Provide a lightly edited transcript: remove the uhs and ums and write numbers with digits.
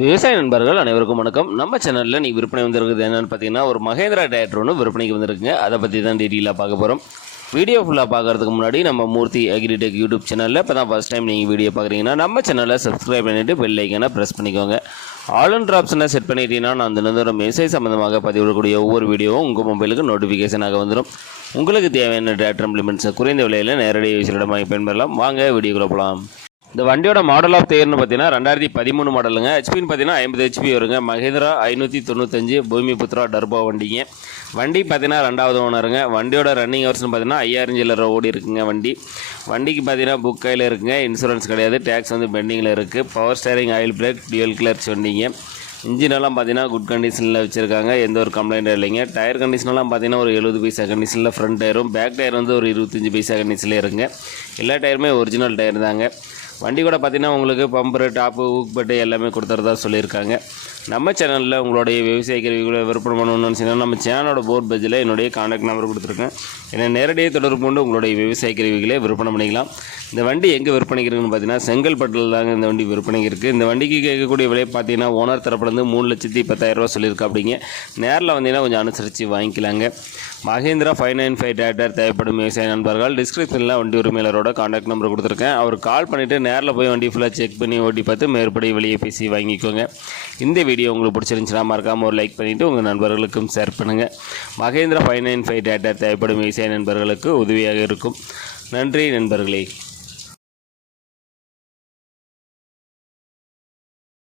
விவசாய நண்பர்கள் அனைவருக்கும் வணக்கம். நம்ம சேனலில் நீ விற்பனை வந்துருக்குது என்னென்னு பார்த்தீங்கன்னா, ஒரு மகேந்திரா டிராக்டர் ஒன்று விற்பனைக்கு வந்துருக்குங்க. அதை பற்றி தான் டீட்டெயிலாக பார்க்க போகிறோம். வீடியோ ஃபுல்லாக பார்க்குறதுக்கு முன்னாடி நம்ம மூர்த்தி அக்ரிடெக் யூடியூப் சேனலில் இப்போ தான் ஃபஸ்ட் டைம் நீங்கள் வீடியோ பார்க்குறீங்கன்னா நம்ம சேனலை சப்ஸ்கிரைப் பண்ணிவிட்டு பெல் ஐக்கனை ப்ரெஸ் பண்ணிக்கோங்க. ஆல் அண்ட் ஆப்ஷனை செட் பண்ணிட்டீங்கன்னா நான் தினந்தோறும் மெசேஜ் சம்மந்தமாக பதிவிடக்கூடிய ஒவ்வொரு வீடியோவும் உங்கள் மொபைலுக்கு நோட்டிஃபிகேஷனாக வந்துடும். உங்களுக்கு தேவையான டிராக்டர் இம்ப்ளிமெண்ட்ஸை குறைந்த விலையில் நேரடி விசிலிடமாக பயன்பெறலாம். வாங்க வீடியோக்குள்ள போகலாம். இந்த வண்டியோட மாடல் ஆஃப் தேர்னு பார்த்தீங்கன்னா 2013 மாடலுங்க. ஹெச்பின்னு பார்த்தீங்கன்னா 50 ஹெச்பி வருங்க. மகேந்திரா 595 பூமிபுத்ரா டர்போ வண்டிங்க. வண்டி பார்த்தீங்கன்னா 2வது ஓனருங்க. வண்டியோட ரன்னிங் ஹவர்ஸ்னு பார்த்தீங்கன்னா 5000 சில்லரை ஓடி இருக்குங்க. வண்டிக்கு பார்த்தீங்கன்னா புக் கையில் இருக்குங்க. இன்சூரன்ஸ் கிடையாது. டேக்ஸ் வந்து பெண்டிங்கில் இருக்குது. Power steering, oil brake, dual clutch வண்டிங்க. இன்ஜினெல்லாம் பார்த்தீங்கன்னா குட் கண்டிஷனில் வச்சுருக்காங்க. எந்த ஒரு கம்ப்ளைண்ட்டும் இல்லைங்க. டயர் கண்டிஷனெல்லாம் பார்த்தீங்கன்னா ஒரு 70 பைசா கண்டிஷனில் ஃப்ரண்ட் டயரும், பேக் டயர் வந்து ஒரு 25 பைசா கண்டிஷனில் இருக்குங்க. எல்லா டயருமே ஒரிஜினல் டயர் தாங்க. வண்டி கூட பார்த்திங்கன்னா உங்களுக்கு பம்பரு, டாப்பு, ஊக்பட்டு எல்லாமே கொடுத்துறதா சொல்லியிருக்காங்க. நம்ம சேனலில் உங்களுடைய விவசாய கருவிகளை விற்பனை பண்ணணும்னு நினச்சிங்கன்னா நம்ம சேனலோட போர்ட் பேஜில் என்னுடைய கான்டாக்ட் நம்பர் கொடுத்துருக்கேன். என்னை நேரடியாக தொடர்பு கொண்டு உங்களுடைய விவசாய கருவிகளை விற்பனை பண்ணிக்கலாம். இந்த வண்டி எங்கே விற்பனைக்கு இருக்குன்னு பார்த்தீங்கன்னா செங்கல்பட்டில் தாங்க இந்த வண்டி விற்பனைக்கு இருக்குது. இந்த வண்டிக்கு கேட்கக்கூடிய விலை பார்த்தீங்கன்னா ஓனர் தரப்புலேருந்து 3,10,000 சொல்லியிருக்கா. அப்படிங்க நேரில் வந்தீங்கன்னா கொஞ்சம் அனுசரித்து வாங்கிக்கலாங்க. மகேந்திரா 595 டிராக்டர் தேவைப்படும் விவசாய நண்பர்கள் டிஸ்கிரிப்ஷனில் வண்டி உரிமையாளரோட கான்டாக்ட் நம்பர் கொடுத்துருக்கேன். அவர் கால் பண்ணிவிட்டு நேரில் போய் வண்டி ஃபுல்லாக செக் பண்ணி ஓட்டி பார்த்து மேற்படி வெளியே பேசி வாங்கிக்கோங்க. இந்த வீடியோ உங்களுக்கு பிடிச்சிருந்துச்சுன்னா மறக்காமல் ஒரு லைக் பண்ணிவிட்டு உங்கள் நண்பர்களுக்கும் ஷேர் பண்ணுங்கள். மகேந்திரா 595 டிராக்டர் தேவைப்படும் விவசாய நண்பர்களுக்கு உதவியாக இருக்கும். நன்றி நண்பர்களே.